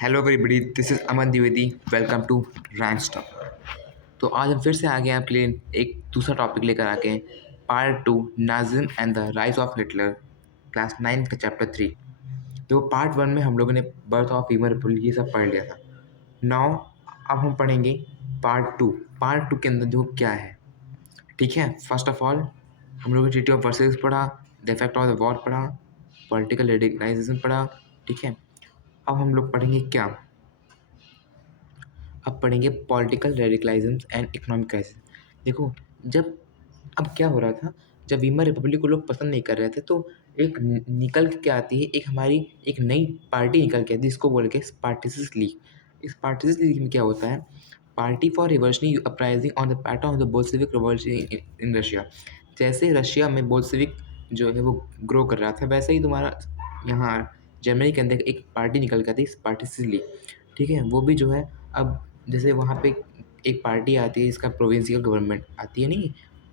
Hello everybody, this is Aman Dwivedi. Welcome to rank stop. तो आज हम फिर से आ गए आपके लिए एक दूसरा टॉपिक लेकर आ गए, part 2, Nazism and the rise of Hitler, class 9 का चैप्टर 3। तो पार्ट 1 में हम लोगों ने बर्थ ऑफ वीमर रिपब्लिक ये सब पढ़ लिया था। नाउ अब हम पढ़ेंगे पार्ट 2। पार्ट 2 के अंदर जो क्या है, ठीक है। फर्स्ट ऑफ ऑल हम लोगों ने ट्रीटी ऑफ वर्सेस पढ़ा, the effect of the war पढ़ा, पॉलिटिकल रेडिकलाइजेशन पढ़ा, ठीक है। अब हम लोग पढ़ेंगे क्या, अब पढ़ेंगे पॉलिटिकल रेडिकलाइज्म एंड इकोनॉमिक क्राइसिस। देखो, जब अब क्या हो रहा था, जब वीमर रिपब्लिक को लोग पसंद नहीं कर रहे थे, तो एक निकल के क्या आती है, एक हमारी एक नई पार्टी निकल के आती है जिसको बोल के स्पार्टिसिस लीग। इस स्पार्टिसिस लीग में क्या होता है, party for revolutionary uprising on the pattern of the Bolshevik revolution in Russia. जैसे रशिया में बोल्शेविक जो है वो ग्रो कर रहा था, वैसे ही तुम्हारा यहाँ जर्मनी के अंदर एक पार्टी निकल के आती है स्पार्टिसिस लीग, ठीक है। वो भी जो है, अब जैसे वहाँ पे एक पार्टी आती है जिसका प्रोविंशियल गवर्नमेंट आती है नहीं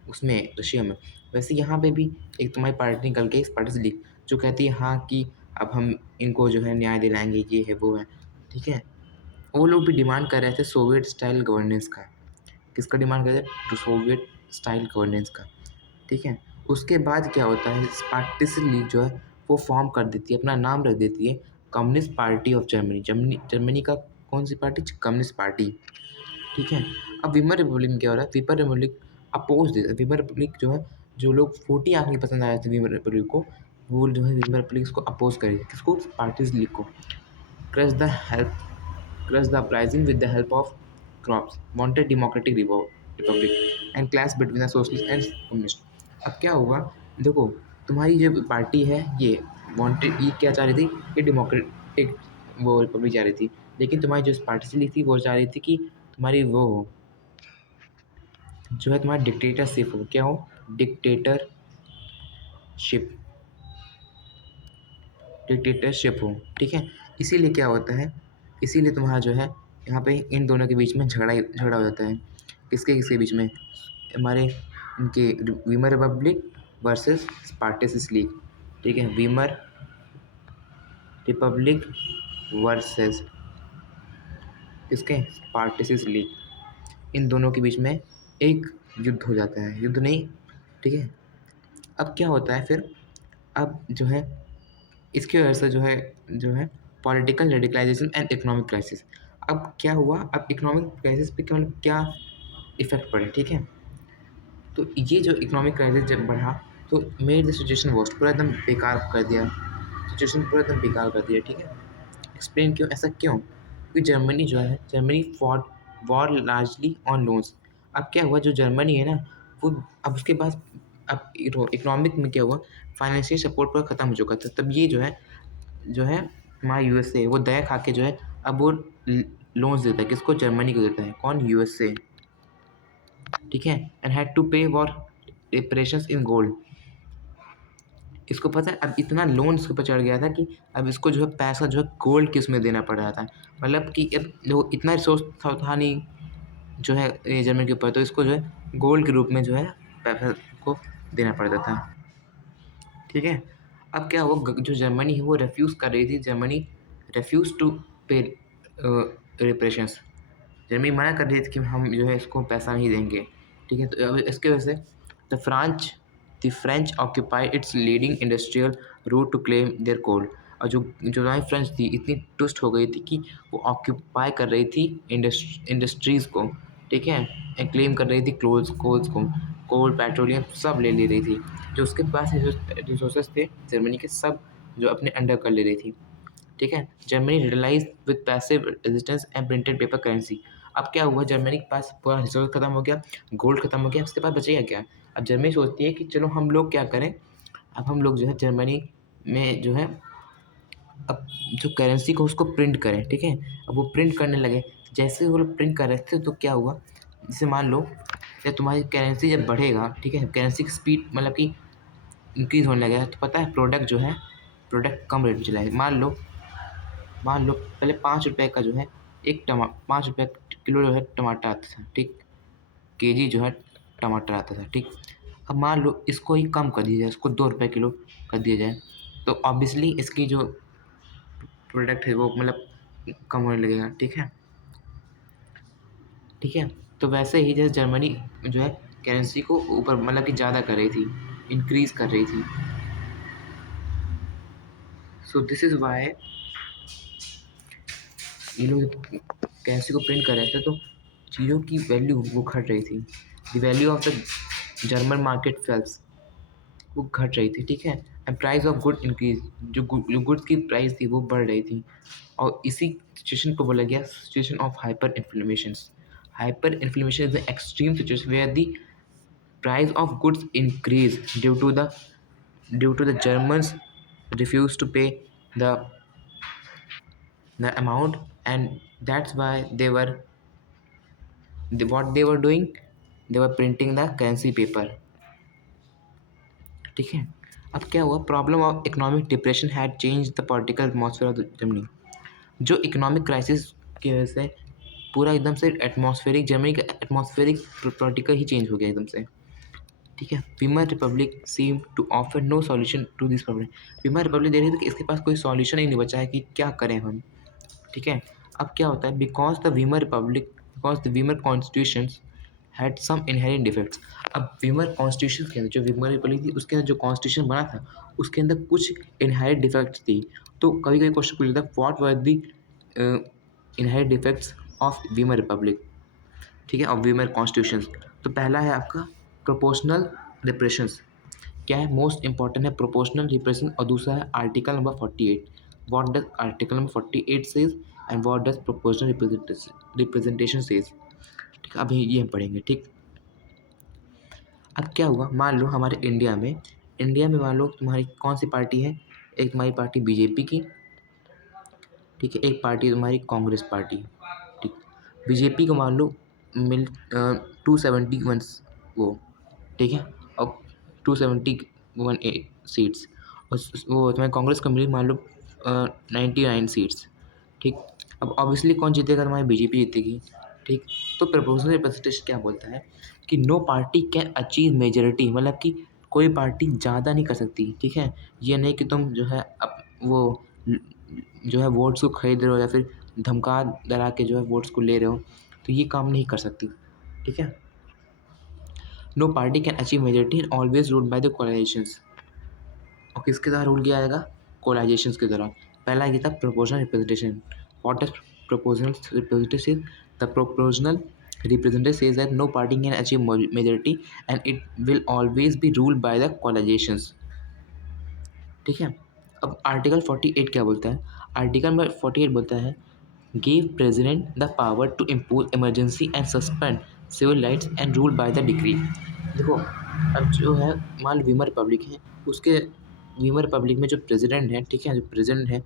उसमें रशिया में, वैसे यहाँ पे भी एक तुम्हारी पार्टी निकल के स्पार्टिस लीग जो कहती है हाँ कि अब हम इनको जो है न्याय दिलाएंगे, ये है वो है, ठीक है। वो लोग भी डिमांड कर रहे थे सोवियत स्टाइल गवर्नेंस का। किसका डिमांड कर रहे थे? तो सोवियत स्टाइल गवर्नेंस का, ठीक है। उसके बाद क्या होता है, स्पार्टिस लीग जो है वो फॉर्म कर देती है, अपना नाम रख देती है communist party of Germany. Germany Germany का कौन सी पार्टी? कम्युनिस्ट पार्टी, ठीक है। अब वीमर रिपब्लिक में क्या हो रहा है, वीमर रिपब्लिक अपोज देता है। वीमर रिपब्लिक जो है, जो लोग 40 आंकड़े पसंद आए थे वीमर रिपब्लिक को, वो जो है वीमर रिपब्लिक को अपोज करेगी। किसको? पार्टीज लीग को। Crush the help crush the uprising with the help of crops, wanted democratic Republic and clash between the socialist and communist. अब क्या हुआ, देखो तुम्हारी जो पार्टी है ये वांटेड, ये क्या चाह रही थी, ये डेमोक्रेटिक वो रिपब्लिक चाह रही थी। लेकिन तुम्हारी जो पार्टी से ली थी वो चाह रही थी कि तुम्हारी वो हो, जो है तुम्हारा डिक्टेटरशिप हो। क्या हो? डिक्टेटरशिप, डिक्टेटरशिप हो, ठीक है। इसीलिए क्या होता है, इसीलिए तुम्हारा जो है यहाँ पे इन दोनों के बीच में झगड़ा हो जाता है। किसके किसके बीच में? हमारे इनके वीमर रिपब्लिक वर्सेस स्पार्टिसिस लीग, ठीक है। वीमर रिपब्लिक वर्सेस किसके? स्पार्टिसिस लीग। इन दोनों के बीच में एक युद्ध हो जाता है, युद्ध नहीं, ठीक है। अब क्या होता है फिर, अब जो है इसकी वजह से जो है political radicalisation and economic crisis. अब क्या हुआ, अब इकोनॉमिक क्राइसिस पे केवल क्या इफेक्ट पड़े, ठीक है। तो ये जो इकोनॉमिक क्राइसिस जब बढ़ा तो मेड द सिचुएशन वर्स्ट, पूरा एकदम बेकार कर दिया, सिचुएशन पूरा एकदम बेकार कर दिया, ठीक है। एक्सप्लेन क्यों, ऐसा क्यों? क्योंकि जर्मनी जो है, Germany fought war largely on loans. अब क्या हुआ, जो जर्मनी है ना, वो अब उसके पास, अब इकोनॉमिक में क्या हुआ, फाइनेंशियल सपोर्ट पूरा खत्म हो चुका था। तब ये जो है हमारा यूएसए वो दया खा के जो है अब वो लोन्स देता है। किसको? जर्मनी को देता है। कौन? यूएसए, ठीक है। एंड हैड टू पे फॉर रिपरेशंस इन गोल्ड। इसको पता है, अब इतना लोन इसके ऊपर चढ़ गया था कि अब इसको जो है पैसा जो है गोल्ड के उसमें देना पड़ रहा था। मतलब कि अब लोग इतना रिसोर्स था नहीं जो है ये जर्मनी के ऊपर, तो इसको जो है गोल्ड के रूप में जो है पैसा को देना पड़ता था, ठीक है। अब क्या हुआ, जो जर्मनी है वो रेफ्यूज़ कर रही थी, जर्मनी रेफ्यूज़ टू पे रिपरेशंस। जर्मनी मना कर रही थी कि हम जो है इसको पैसा नहीं देंगे, ठीक है। तो अब इसके वजह से the French occupy its leading industrial route to claim their coal. और जो जो हमारी फ्रेंच थी इतनी टुस्ट हो गई थी कि वो ऑक्यूपाई कर रही थी इंडस्ट्रीज़ को, ठीक है। क्लेम कर रही थी कोल्स को, कोल पेट्रोलियम सब ले रही थी। जो उसके पास रिसोर्सेज थे जर्मनी के, सब जो अपने अंडर कर ले रही थी, ठीक है। Germany realise with passive resistance and printed paper currency. अब क्या हुआ, जर्मनी के पास पूरा रिसोर्स खत्म हो गया, गोल्ड खत्म हो गया, उसके पास बचेगा क्या? अब जर्मनी सोचती है कि चलो हम लोग क्या करें, अब हम लोग जो है जर्मनी में जो है अब जो करेंसी को उसको प्रिंट करें, ठीक है। अब वो प्रिंट करने लगे, जैसे ही वो लोग प्रिंट कर रहे थे तो क्या हुआ, जैसे मान लो या तुम्हारी करेंसी जब बढ़ेगा, ठीक है, करेंसी की स्पीड मतलब कि इंक्रीज़ होने लगेगा, तो पता है प्रोडक्ट जो है, प्रोडक्ट कम रेट में चलाएगा। मान लो पहले 5 रुपये का जो है 5 रुपये किलो जो है टमाटर आता था, ठीक, केजी जो है टमाटर आता था, ठीक। अब मान लो इसको ही कम कर दिया जाए, इसको 2 रुपये किलो कर दिया जाए, तो ऑब्वियसली इसकी जो प्रोडक्ट है वो मतलब कम होने लगेगा। ठीक है, ठीक है। तो वैसे ही जैसे जर्मनी जो है करेंसी को ऊपर मतलब कि ज़्यादा कर रही थी, इंक्रीज़ कर रही थी। सो दिस इज़ वाई ये लोग करेंसी को प्रिंट कर रहे थे, तो चीज़ों की वैल्यू वो घट रही थी। The value of the German market fails, वो घट रही थी। ठीक है, and price of good increase, जो गुड्स की प्राइस थी वो बढ़ रही थी। और इसी सिचुएशन को बोला गया situation of hyper inflammation. Hyper inflammation is the extreme situation where the price of goods increased due to the Germans refused to pay the the amount, and that's why what they were doing, they were printing the currency paper. ठीक है, अब क्या हुआ, problem of economic depression had change the political atmosphere of Germany. जो economic crisis की वजह से पूरा एकदम से एटमॉस्फेरिक जर्मनी का एटमॉस्फेरिक पॉलिटिकल ही चेंज हो गया एकदम से। ठीक है, Weimar Republic seem to offer no solution to this problem. Weimar Republic देख रही थी कि इसके पास कोई सॉल्यूशन ही नहीं बचा है कि क्या करें हम। ठीक है, अब क्या होता है, because the Weimar constitution had some inherent defects. अब वीमर कॉन्स्टिट्यूशन के अंदर जो वीमर रिपब्लिक थी उसके अंदर जो कॉन्स्टिट्यूशन बना था उसके अंदर कुछ इनहेरेंट डिफेक्ट्स थी। तो कभी कभी क्वेश्चन पूछता था what were the inherent defects of Weimar Republic. ठीक है, और वीमर कॉन्स्टिट्यूशन। तो पहला है आपका प्रोपोर्शनल रिप्रेशंस। क्या है, मोस्ट इंपॉर्टेंट है प्रोपोर्शनल रिप्रेशन, और दूसरा है article number 48। What does article number 48 says and what does proportional representation says. ठीक है, अभी ये हम पढ़ेंगे। ठीक, अब क्या हुआ, मान लो हमारे इंडिया में मान लो तुम्हारी कौन सी पार्टी है, एक तुम्हारी पार्टी बीजेपी की, ठीक है, एक पार्टी तुम्हारी कांग्रेस पार्टी। ठीक, बीजेपी को मान लो मिल 271 वो, ठीक है, और 271 सीट्स, और वो तुम्हारी कांग्रेस को मिली मान लो 99 सीट्स। ठीक, अब ऑब्वियसली कौन जीतेगा, तुम्हारी बीजेपी जीतेगी। ठीक, तो प्रोपोर्शनल रिप्रेजेंटेशन क्या बोलता है कि no party can achieve majority, मतलब कि कोई पार्टी ज़्यादा नहीं कर सकती। ठीक है, ये नहीं कि तुम जो है अब वो जो है वोट्स को खरीद रहे हो या फिर धमका डरा के जो है वोट्स को ले रहे हो, तो ये काम नहीं कर सकती। ठीक है, no party can achieve majority and always ruled by the coalitions. और किसके द्वारा रूल किया जाएगा, कोलाइजेशंस के द्वारा। पहला ये था proportional representation. What is proportional representation? The proportional representative says that no party can achieve majority and it will always be ruled by the coalitions। ठीक है, अब आर्टिकल 48 क्या बोलता है, आर्टिकल नंबर 48 बोलता है give president the power to impose emergency and suspend civil rights and rule by the decree. देखो, अब जो है मान वीमर रिपब्लिक है, उसके वीमर रिपब्लिक में जो प्रेसिडेंट है, ठीक है, जो प्रेसिडेंट है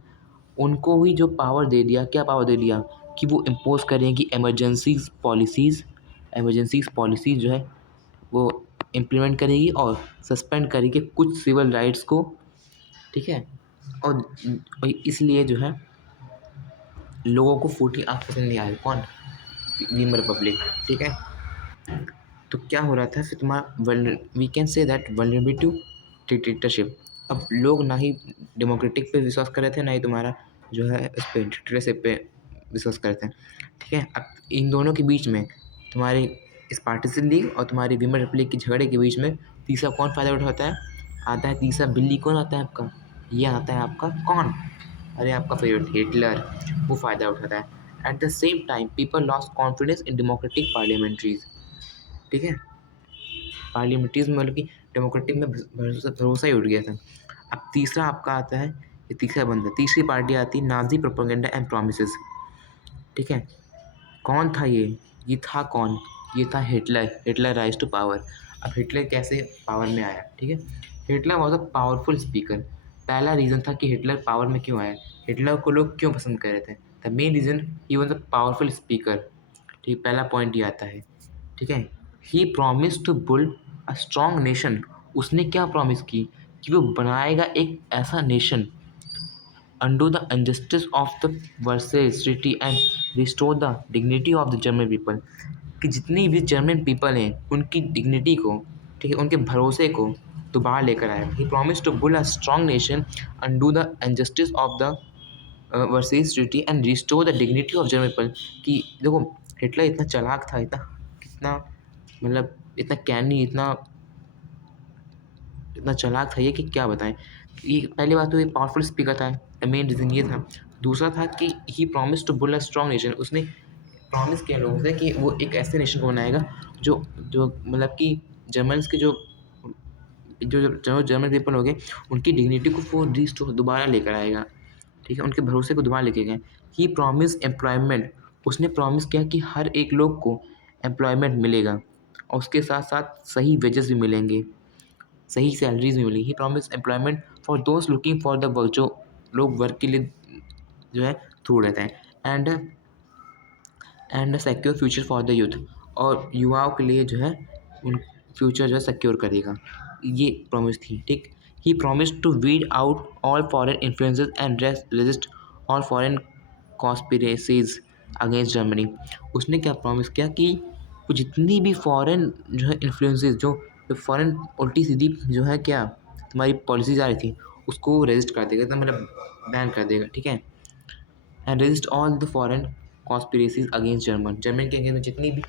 उनको ही जो पावर दे दिया, क्या पावर दे दिया कि वो इम्पोज करेंगी इमरजेंसीज पॉलिसीज जो है वो इम्प्लीमेंट करेगी और सस्पेंड करेगी कुछ सिविल राइट्स को। ठीक है, और इसलिए जो है लोगों को 40 आग पसंद नहीं आए, कौन, वीमर रिपब्लिक। ठीक है, तो क्या हो रहा था फिर तुम्हारा, we can say that vulnerability to dictatorship. अब लोग ना ही डेमोक्रेटिक पे विश्वास कर रहे थे, ना ही तुम्हारा जो है इस पर डिक्टेटरशिप पे विश्वास कर रहे थे। ठीक है, अब इन दोनों के बीच में तुम्हारी इस पार्टीशन लीग और तुम्हारी वीमर रिपब्लिक के झगड़े के बीच में तीसरा कौन फ़ायदा उठाता है, आता है तीसरा बिल्ली, कौन आता है आपका, ये आता है आपका कौन, अरे आपका फेवरेट हिटलर, वो फ़ायदा उठाता है। At the same time people lost confidence in democratic parliamentaries. ठीक है, पार्लियामेंट्रीज में मतलब कि डेमोक्रेटिक में भरोसा ही उठ गया था। अब तीसरा आपका आता है, ये तीसरा बंदा, तीसरी पार्टी आती है नाजी प्रोपेगेंडा एंड प्रॉमिसेस। ठीक है, कौन था ये था कौन, ये था हिटलर राइज टू पावर। अब हिटलर कैसे पावर में आया, ठीक है, Hitler was a powerful speaker. पहला रीज़न था कि हिटलर पावर में क्यों आया, हिटलर को लोग क्यों पसंद कर रहे थे, the main reason he was a powerful speaker. ठीक, पहला पॉइंट ये आता है। ठीक है, he promise to build a strong nation. उसने क्या प्रॉमिस की कि वो बनाएगा एक ऐसा nation undo the injustice of the Versailles Treaty and restore the dignity of the German people। कि जितनी भी जर्मन पीपल हैं उनकी डिग्निटी को, ठीक है, उनके भरोसे को दोबारा लेकर आया। He promise to build a strong nation, undo the injustice of the Versailles treaty and restore the dignity of German people. कि देखो हिटलर इतना चालाक था, इतना कितना मतलब इतना कैनी, इतना इतना चालाक था ये कि क्या बताएं। ये पहली बात तो ये पावरफुल स्पीकर था, मेन रीज़न ये था। दूसरा था कि he promise to build a strong nation. उसने प्रॉमिस किया लोगों से कि वो एक ऐसे नेशन को बनाएगा जो जो मतलब कि जर्मन्स के जो जो जो जर्मन पीपल हो गए उनकी डिग्निटी को वो रिस्टोर दोबारा लेकर आएगा। ठीक है, उनके भरोसे को दोबारा लेके गए। ही प्रॉमिस एम्प्लॉयमेंट। उसने प्रॉमिस किया कि हर एक लोग को एम्प्लॉयमेंट मिलेगा और उसके साथ साथ सही वेजेस भी मिलेंगे, सही सैलरीज भी मिलेगी। He promise employment for those looking for the work. जो लोग वर्क के लिए जो है थ्रू रहते हैं। And secure future for the youth. और युवाओं के लिए जो है उन फ्यूचर जो है सिक्योर करेगा, ये प्रॉमिस थी। ठीक, he promise to weed out all foreign influences and resist all foreign conspiracies against Germany. उसने क्या प्रॉमिस किया कि वो जितनी भी फॉरेन जो है इन्फ्लुएंसेस, जो फॉरेन उल्टी सीधी जो है क्या तुम्हारी पॉलिसीज आ रही थी, उसको रेजिस्ट कर देगा, एकदम मतलब बैन कर देगा। ठीक है, and resist all the foreign conspiracies against German. German के अगेंस्ट जितनी भी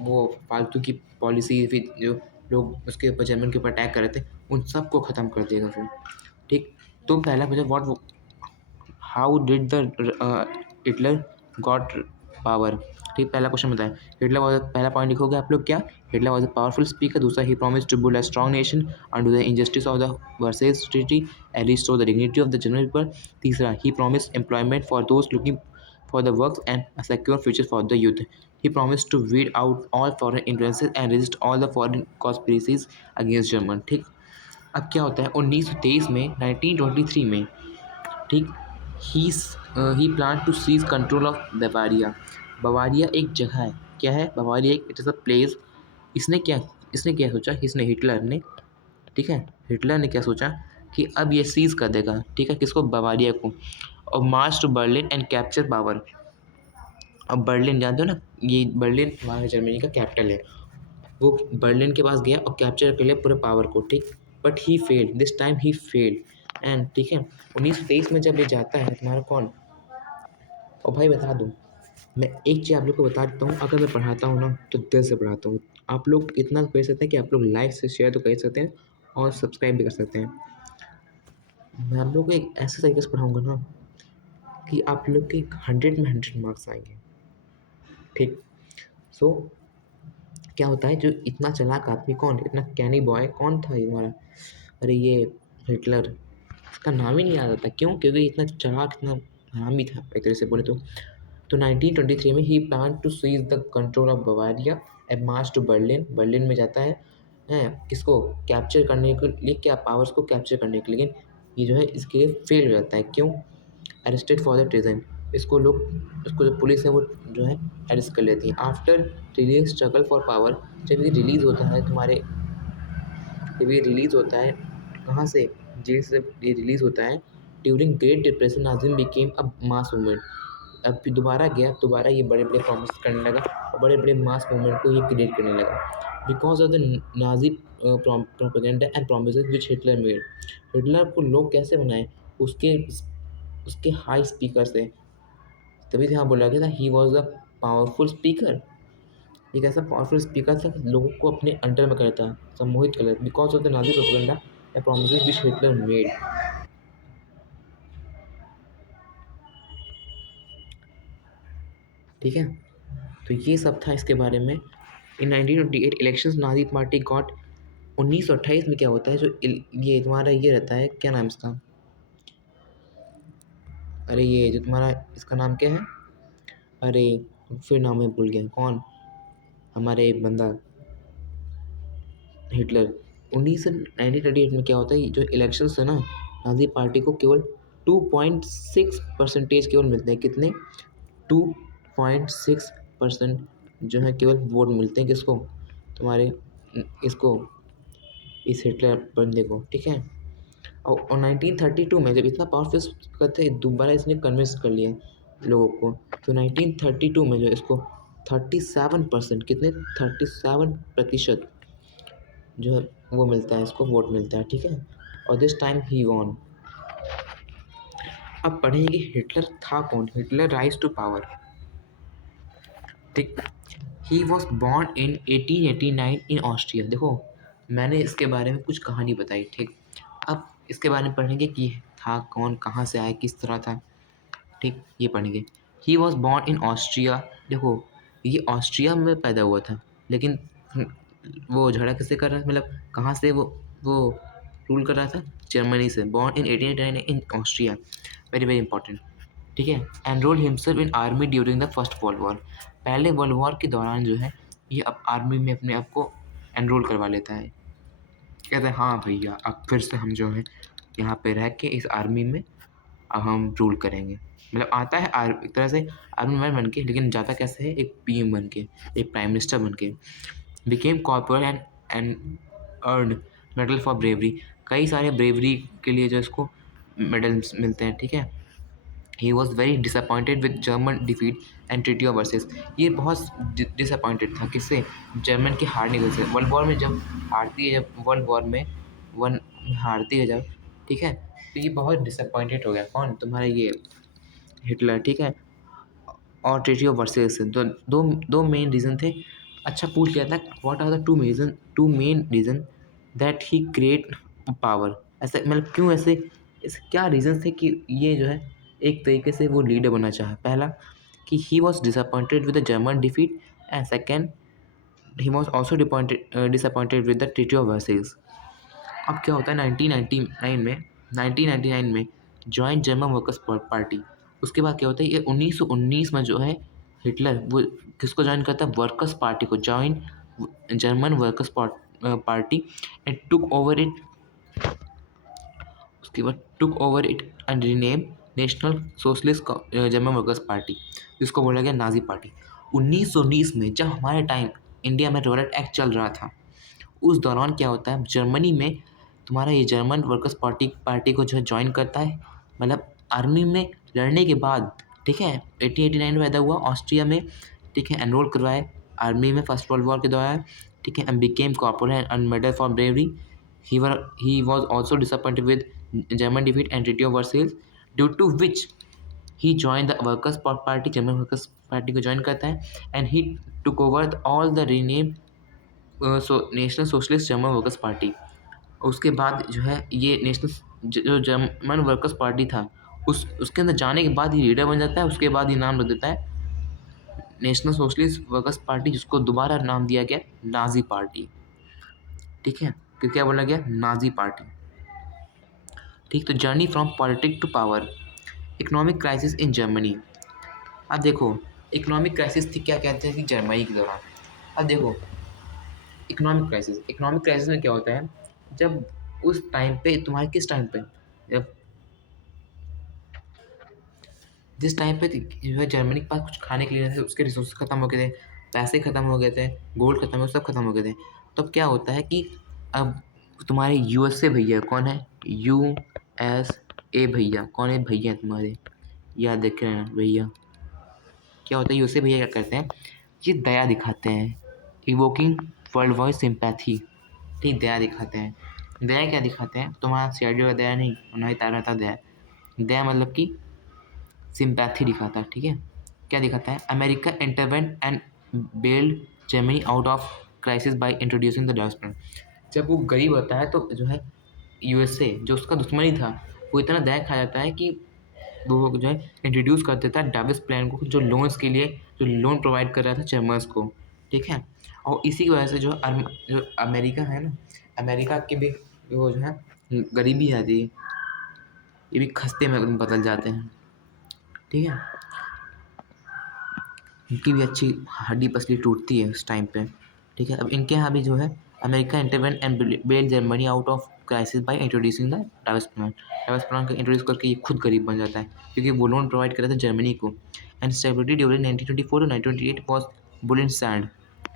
वो फालतू की पॉलिसी फिर जो लोग उसके ऊपर जर्मन के ऊपर अटैक कर रहे थे उन सबको ख़त्म कर देगा वो। ठीक, तो पहला question what how did the Hitler got power. ठीक, पहला क्वेश्चन बताएं। हिटलर वाज, पहला पॉइंट लिखोगे आप लोग क्या, Hitler was a powerful speaker. दूसरा, he promise to build a strong nation under the injustice of the Versailles treaty and restore the dignity of the general people. तीसरा, he promise employment for those looking for the works and a secure future for the youth. He promised to weed out all foreign influences and resist all the foreign conspiracies against German. ठीक, अब क्या होता है 1923 में, 1923 में, ठीक, he plan to seize control of Bavaria. Bavaria एक जगह है, क्या है बवारिया, एक इट इज़ अ प्लेस। इसने क्या सोचा, इसने हिटलर ने, ठीक है, हिटलर ने क्या सोचा कि अब ये सीज कर देगा, ठीक है, किसको, बवारिया को, और मार्च to Berlin and capture power. अब बर्लिन जानते हो ना, ये बर्लिन हमारे जर्मनी का कैपिटल है। वो बर्लिन के पास गया और कैप्चर कर लिया पूरे पावर को। ठीक, but he failed, this time he failed. And ठीक है, 1923 में जब ये जाता है तुम्हारा कौन, और भाई बता दूँ, मैं एक चीज़ आप लोग को बता देता हूँ, अगर मैं पढ़ाता हूँ ना तो दिल से पढ़ाता हूँ। आप लोग इतना कर सकते हैं कि आप लोग लाइक से शेयर तो कर सकते हैं और सब्सक्राइब भी कर सकते हैं। मैं आप लोग को एक ऐसे तरीके से पढ़ाऊँगा ना कि आप लोग के 100 में 100 मार्क्स आएंगे। ठीक, सो क्या होता है, जो इतना चालाक आदमी, कौन इतना कैनी बॉय कौन था ये हमारा, अरे ये हिटलर, इसका नाम ही नहीं याद आता, क्यों, क्योंकि इतना चालाक, इतना हरामी था एक तरह से बोले तो 1923 में he plan to seize the control of Bavaria and march to Berlin. Berlin में जाता है, हैं किसको कैप्चर करने के लिए, क्या पावर्स को कैप्चर करने के लिए, लेकिन ये जो है इसके लिए फेल हो जाता है। क्यों, अरेस्टेड फॉर द ट्रेजन। इसको जो पुलिस है वो जो है अरेस्ट कर लेती है। After release struggle for power. जब ये रिलीज़ होता है तुम्हारे, जब ये रिलीज़ होता है कहाँ से, जेल से ये रिलीज़ होता है, during great depression Nazim became a mass movement. अब फिर दोबारा गया, दोबारा ये बड़े बड़े प्रॉमिस करने लगा और बड़े बड़े मास मूवमेंट को ये क्रिएट करने लगा, because of the Nazi propaganda and promises which Hitler made. Hitler को लोग कैसे बनाए, उसके उसके हाई स्पीकर से। तभी से यहाँ बोला गया था he was the powerful speaker. एक ऐसा पावरफुल स्पीकर था कि लोगों को अपने अंडर में करता, सम्मोहित कर लेता, because of the Nazi propaganda and promises which Hitler made. ठीक है, तो ये सब था इसके बारे में। इन 1928 इलेक्शंस नाजी पार्टी गॉट। 1928 में क्या होता है, जो ये तुम्हारा ये रहता है, क्या नाम इसका, अरे ये जो तुम्हारा इसका नाम क्या है, अरे फिर नाम मैं भूल गया, कौन, हमारे बंदा हिटलर। 1938 में क्या होता है, जो इलेक्शंस है ना, नाजी पार्टी को केवल 2.6% केवल मिलते हैं। कितने, 2.6% जो है केवल वोट मिलते हैं, किसको, तुम्हारे इसको, इस हिटलर बंदे को। ठीक है, और 1932 में जब इतना पावरफुल करते दोबारा इसने कन्विंस कर लिया लोगों को, तो 1932 में जो इसको 37%, कितने, 37% जो है वो मिलता है, इसको वोट मिलता है। ठीक है, और दिस टाइम ही वॉन। अब पढ़ेंगे कि हिटलर था कौन, हिटलर राइज टू पावर। ठीक, he was born in 1889 in Austria. देखो मैंने इसके बारे में कुछ कहानी बताई, ठीक। अब इसके बारे में पढ़ेंगे कि था कौन, कहाँ से आया, किस तरह था, ठीक, ये पढ़ेंगे। ही वॉज बॉर्न इन ऑस्ट्रिया। देखो ये ऑस्ट्रिया में पैदा हुआ था, लेकिन वो झगड़ा किससे कर रहा था, मतलब कहाँ से वो रूल कर रहा था, जर्मनी से। Born in 1889 in Austria, very very important, ठीक है। Enrol himself in army during the first world war. पहले वर्ल्ड वॉर के दौरान जो है ये अब आर्मी में अपने आप को एनरोल करवा लेता है। कहते हैं हाँ भैया अब फिर से हम जो है यहाँ पे रह के इस आर्मी में अब हम रूल करेंगे। मतलब आता है एक तरह से आर्मी मैन बन के, लेकिन जाता कैसे है, एक पीएम बन के, एक प्राइम मिनिस्टर बन के। Became corporal and earn medal for bravery. कई सारे ब्रेवरी के लिए जो इसको मेडल्स मिलते हैं, ठीक है। He was very disappointed with German defeat and treaty of versus. ये बहुत डिसअपॉइंटेड था किससे, जर्मन की हारने की वजह से। वर्ल्ड वॉर में जब हारती है, जब वर्ल्ड वॉर में वन हारती है जब, ठीक है, तो ये बहुत डिसअपॉइंटेड हो गया। कौन, तुम्हारा ये हिटलर, ठीक है। और ट्रीटी ऑफ वर्सेस से दो मेन रीज़न थे। अच्छा पूछ लिया था what are the two main reason that he create power. ऐसे मतलब क्यों ऐसे क्या रीज़न थे कि ये जो है एक तरीके से वो लीडर बनना चाहा। पहला कि he was disappointed with the German defeat, and second he was also disappointed with the treaty of versus. अब क्या होता है 1999 में जॉइंट जर्मन वर्कर्स पार्टी। उसके बाद क्या होता है, ये 1919 में जो है हिटलर वो किसको ज्वाइन करता है, वर्कर्स पार्टी को, join German workers party and took over it. उसके बाद took over it and rename national socialist German workers party, जिसको बोला गया नाजी पार्टी। 1919 में जब हमारे टाइम इंडिया में रॉलेट एक्ट चल रहा था, उस दौरान क्या होता है जर्मनी में, तुम्हारा ये जर्मन वर्कर्स पार्टी को जो है ज्वाइन करता है, मतलब आर्मी में लड़ने के बाद, ठीक है। 1889 में पैदा हुआ ऑस्ट्रिया में, ठीक है। एनरोल करवाए आर्मी में फर्स्ट वर्ल्ड वॉर के दौरान, ठीक है। And became corporal and medal for bravery. He was also disappointed with German defeat and treaty of Versailles, due to which he join the workers party, German workers party को join करता है। And he took over all the rename national socialist German workers party. उसके बाद जो है ये national जो German workers party था, उसके अंदर जाने के बाद ये लीडर बन जाता है। उसके बाद ये नाम रख देता है नेशनल सोशलिस्ट वर्कर्स पार्टी, जिसको दोबारा नाम दिया गया नाजी पार्टी, ठीक है। फिर क्या बोला गया, नाजी पार्टी, ठीक। तो journey from politics to power. Economic crisis in Germany. अब देखो इकोनॉमिक क्राइसिस थी, क्या कहते हैं कि जर्मनी के दौरान। अब देखो इकोनॉमिक क्राइसिस में क्या होता है, जब उस टाइम पे तुम्हारे किस टाइम पे, जब जिस टाइम पे जो है जर्मनी के पास कुछ खाने के लिए नहीं थे, उसके रिसोर्स खत्म हो गए थे, पैसे खत्म हो गए थे, गोल्ड खत्म हो, सब खत्म हो गए थे। तब क्या होता है कि अब तुम्हारे यूएसए भैया कौन है, यूएसए भैया कौन है, भैया तुम्हारे याद देख रहे हैं भैया। क्या होता है यूएसए भैया क्या करते हैं, ये दया दिखाते हैं, इवोकिंग वर्ल्ड वाइड सिंपैथी, ठीक। दया दिखाते हैं। दया क्या दिखाते हैं, तुम्हारा सीआईडी का दया नहीं, उन्हें तारा था दया। दया मतलब कि सिंपैथी दिखाता है, ठीक है। क्या दिखाता है, America intervened and bailed Germany out of crisis by introducing the Dawes plan. जब वो गरीब होता है तो जो है यूएसए जो उसका दुश्मन ही था, वो इतना दया खा जाता है कि वो जो है इंट्रोड्यूस कर देता है डाविस प्लान को, जो लोन्स के लिए जो लोन प्रोवाइड कर रहा था जर्मन्स को, ठीक है। और इसी की वजह से जो अमेरिका है ना, अमेरिका के भी वो जो है गरीबी आती है, ये भी खस्ते में बदल जाते हैं, ठीक है। इनकी भी अच्छी हड्डी पसली टूटती है उस टाइम पे, ठीक है। अब इनके यहाँ भी जो है America intervened and bail Germany out of crisis by introducing the Dawes plan. Dawes plan को इंट्रोड्यूस करके ये खुद गरीब बन जाता है, क्योंकि वो लोन प्रोवाइड कर रहा था जर्मनी को। And stability during 1924 to 1928 was built in sand.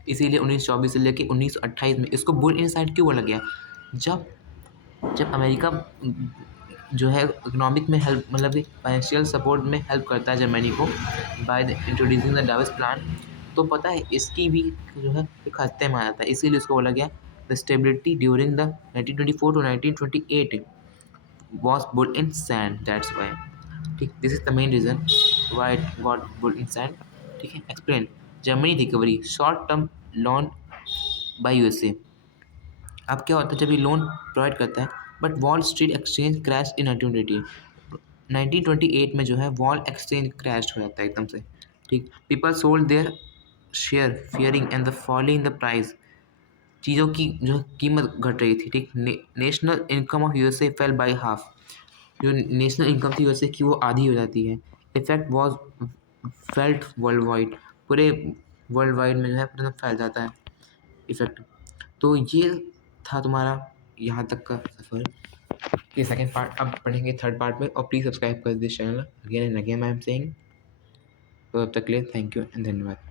इसीलिए 1924 से लेकर 1928 में इसको बुल इन सैंड क्यों बोला गया, जब जब अमेरिका जो है इकोनॉमिक में हेल्प, मतलब फाइनेंशियल सपोर्ट में हेल्प करता है जर्मनी को by the introducing the Dawes plan, तो पता है इसकी भी जो है एक हत्या में आ जाता है। इसीलिए उसको बोला गया the stability during the 1924 to 1928 was built in sand, that's why. ठीक, this is the main reason why it got built inside. ठीक है, explain. Germany recovery, short term loan by USA. अब क्या होता है जब ये लोन प्रोवाइड करता है, but wall street exchange crash in 1928 में जो है वॉल एक्सचेंज क्रैश हो जाता है एकदम से। ठीक, people sold their share fearing and the falling the price. चीज़ों की जो कीमत घट रही थी। ठीक, national income of USA fail by half. जो नेशनल इनकम थी यूएसए की वो आधी हो जाती है। Effect was felt world wide. पूरे वर्ल्ड वाइड में जो है पूरा फैल जाता है इफेक्ट। तो ये था तुम्हारा यहाँ तक का सफ़र। ये सेकंड पार्ट, अब पढ़ेंगे थर्ड पार्ट में। और प्लीज़ सब्सक्राइब कर this channel again and again I am saying. तो तब तक के लिए थैंक यू एंड धन्यवाद।